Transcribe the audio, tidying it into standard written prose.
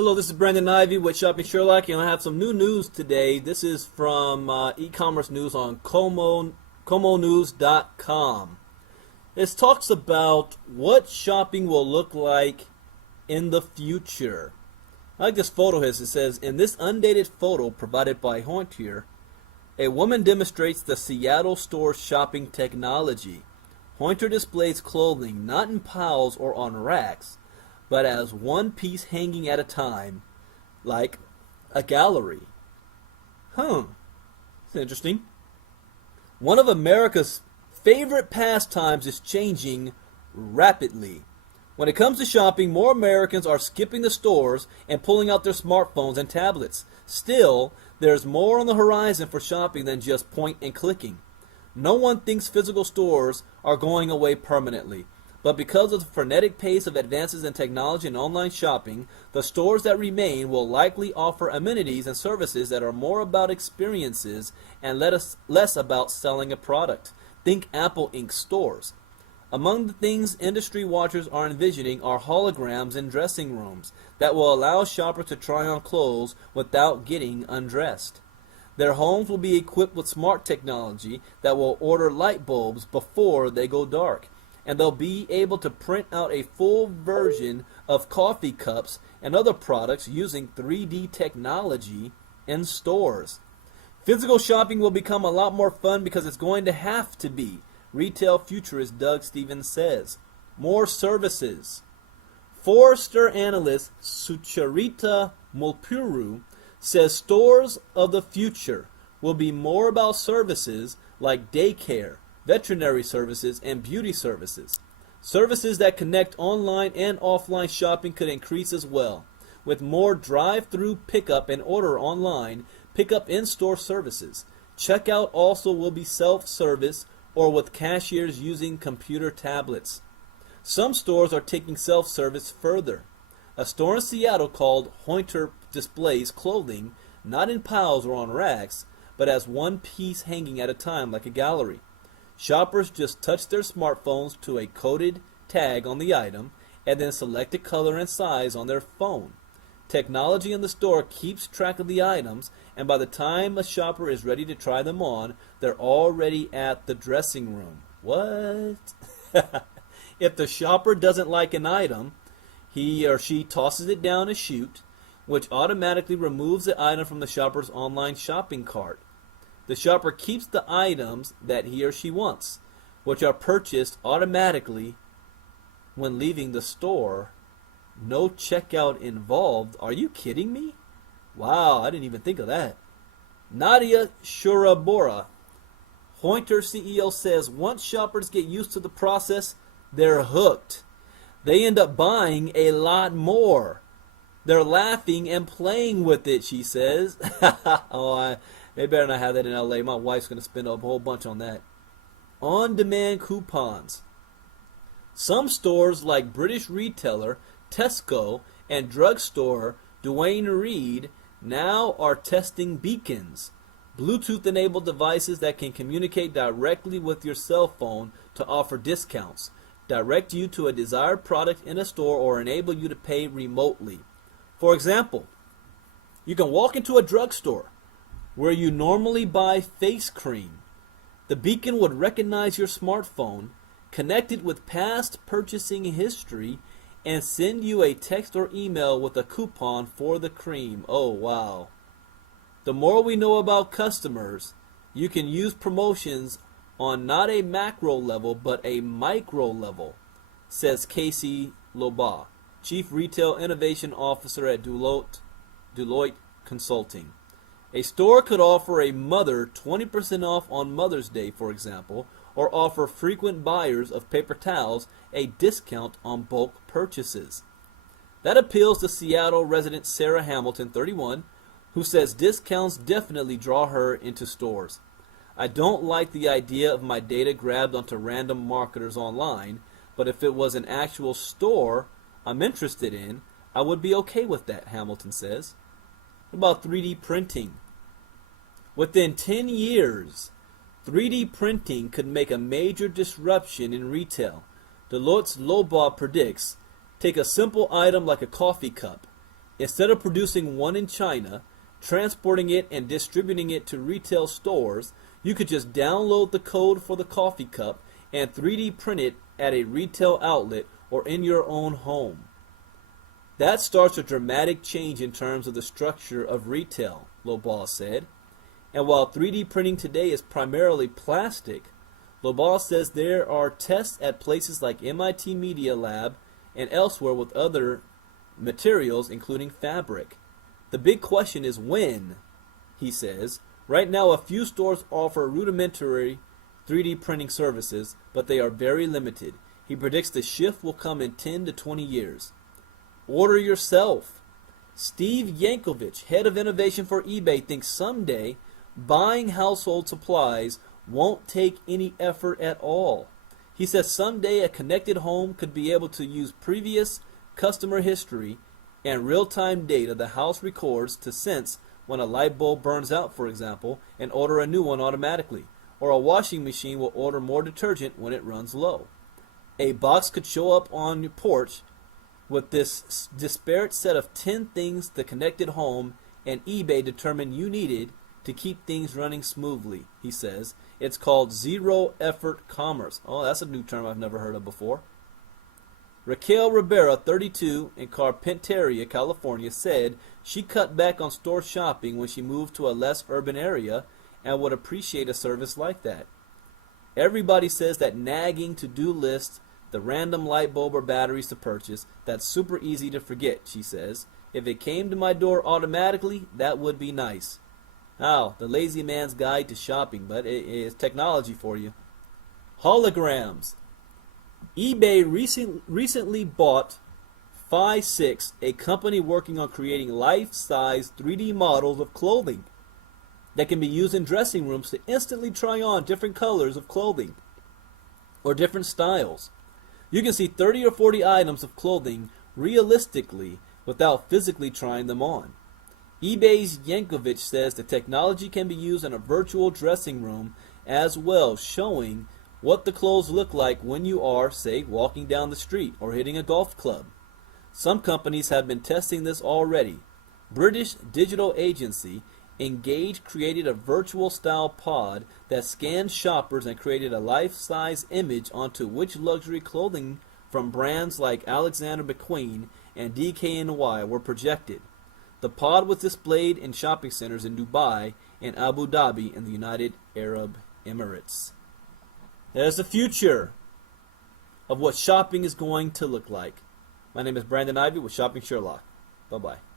Hello, this is Brandon Ivey with Shopping Sherlock, and I have some new news today. This is from e-commerce news on comonews.com. This talks about what shopping will look like in the future. I like this photo here. It says, in this undated photo provided by Hointier, a woman demonstrates the Seattle store's shopping technology. Hointier displays clothing not in piles or on racks, but as one piece hanging at a time, like a gallery. It's interesting. One of America's favorite pastimes is changing rapidly. When it comes to shopping, more Americans are skipping the stores and pulling out their smartphones and tablets. Still, there's more on the horizon for shopping than just point and clicking. No one thinks physical stores are going away permanently. But because of the frenetic pace of advances in technology and online shopping, the stores that remain will likely offer amenities and services that are more about experiences and less about selling a product. Think Apple Inc. stores. Among the things industry watchers are envisioning are holograms in dressing rooms that will allow shoppers to try on clothes without getting undressed. Their homes will be equipped with smart technology that will order light bulbs before they go dark. And they'll be able to print out a full version of coffee cups and other products using 3D technology in stores. Physical shopping will become a lot more fun because it's going to have to be, retail futurist Doug Stevens says. More services. Forrester analyst Sucharita Mulpuru says stores of the future will be more about services like daycare, veterinary services, and beauty services. Services that connect online and offline shopping could increase as well, with more drive-through pickup and order online, pickup in-store services. Checkout also will be self-service or with cashiers using computer tablets. Some stores are taking self-service further. A store in Seattle called Hointier displays clothing not in piles or on racks, but as one piece hanging at a time like a gallery. Shoppers just touch their smartphones to a coded tag on the item and then select a color and size on their phone. Technology in the store keeps track of the items, and by the time a shopper is ready to try them on, they're already at the dressing room. What? If the shopper doesn't like an item, he or she tosses it down a chute, which automatically removes the item from the shopper's online shopping cart. The shopper keeps the items that he or she wants, which are purchased automatically when leaving the store. No checkout involved. Are you kidding me? Wow, I didn't even think of that. Nadia Shurabora, Hointier CEO, says once shoppers get used to the process, they're hooked. They end up buying a lot more. They're laughing and playing with it, she says. They better not have that in LA. My wife's going to spend a whole bunch on that. On-demand coupons. Some stores like British retailer Tesco and drugstore Duane Reade now are testing beacons, Bluetooth-enabled devices that can communicate directly with your cell phone to offer discounts, direct you to a desired product in a store, or enable you to pay remotely. For example, you can walk into a drugstore where you normally buy face cream. The beacon would recognize your smartphone, connect it with past purchasing history, and send you a text or email with a coupon for the cream. Oh, wow. The more we know about customers, you can use promotions on not a macro level but a micro level, says Casey Loba, Chief Retail Innovation Officer at Deloitte Consulting. A store could offer a mother 20% off on Mother's Day, for example, or offer frequent buyers of paper towels a discount on bulk purchases. That appeals to Seattle resident Sarah Hamilton, 31, who says discounts definitely draw her into stores. I don't like the idea of my data grabbed onto random marketers online, but if it was an actual store I'm interested in, I would be okay with that, Hamilton says. What about 3D printing? Within 10 years, 3D printing could make a major disruption in retail. Deloitte's Loba predicts, take a simple item like a coffee cup. Instead of producing one in China, transporting it and distributing it to retail stores, you could just download the code for the coffee cup and 3D print it at a retail outlet or in your own home. That starts a dramatic change in terms of the structure of retail, Lobau said. And while 3D printing today is primarily plastic, Lobau says there are tests at places like MIT Media Lab and elsewhere with other materials, including fabric. The big question is when, he says. Right now, a few stores offer rudimentary 3D printing services, but they are very limited. He predicts the shift will come in 10 to 20 years. Order yourself. Steve Yankovic, head of innovation for eBay, thinks someday buying household supplies won't take any effort at all. He says someday a connected home could be able to use previous customer history and real-time data the house records to sense when a light bulb burns out, for example, and order a new one automatically. Or a washing machine will order more detergent when it runs low. A box could show up on your porch with this disparate set of 10 things the connected home and eBay determined you needed to keep things running smoothly, he says. It's called zero-effort commerce. Oh, that's a new term I've never heard of before. Raquel Rivera, 32, in Carpinteria, California, said she cut back on store shopping when she moved to a less urban area and would appreciate a service like that. Everybody says that nagging to-do list, the random light bulb or batteries to purchase, that's super easy to forget, she says. If it came to my door automatically, that would be nice. Now, the lazy man's guide to shopping, but it is technology for you. Holograms. eBay recently bought Phi6, a company working on creating life-size 3D models of clothing that can be used in dressing rooms to instantly try on different colors of clothing or different styles. You can see 30 or 40 items of clothing realistically without physically trying them on. eBay's Yankovic says the technology can be used in a virtual dressing room as well, showing what the clothes look like when you are, say, walking down the street or hitting a golf club. Some companies have been testing this already. British digital agency Engage created a virtual-style pod that scanned shoppers and created a life-size image onto which luxury clothing from brands like Alexander McQueen and DKNY were projected. The pod was displayed in shopping centers in Dubai and Abu Dhabi in the United Arab Emirates. There's the future of what shopping is going to look like. My name is Brandon Ivey with Shopping Sherlock. Bye-bye.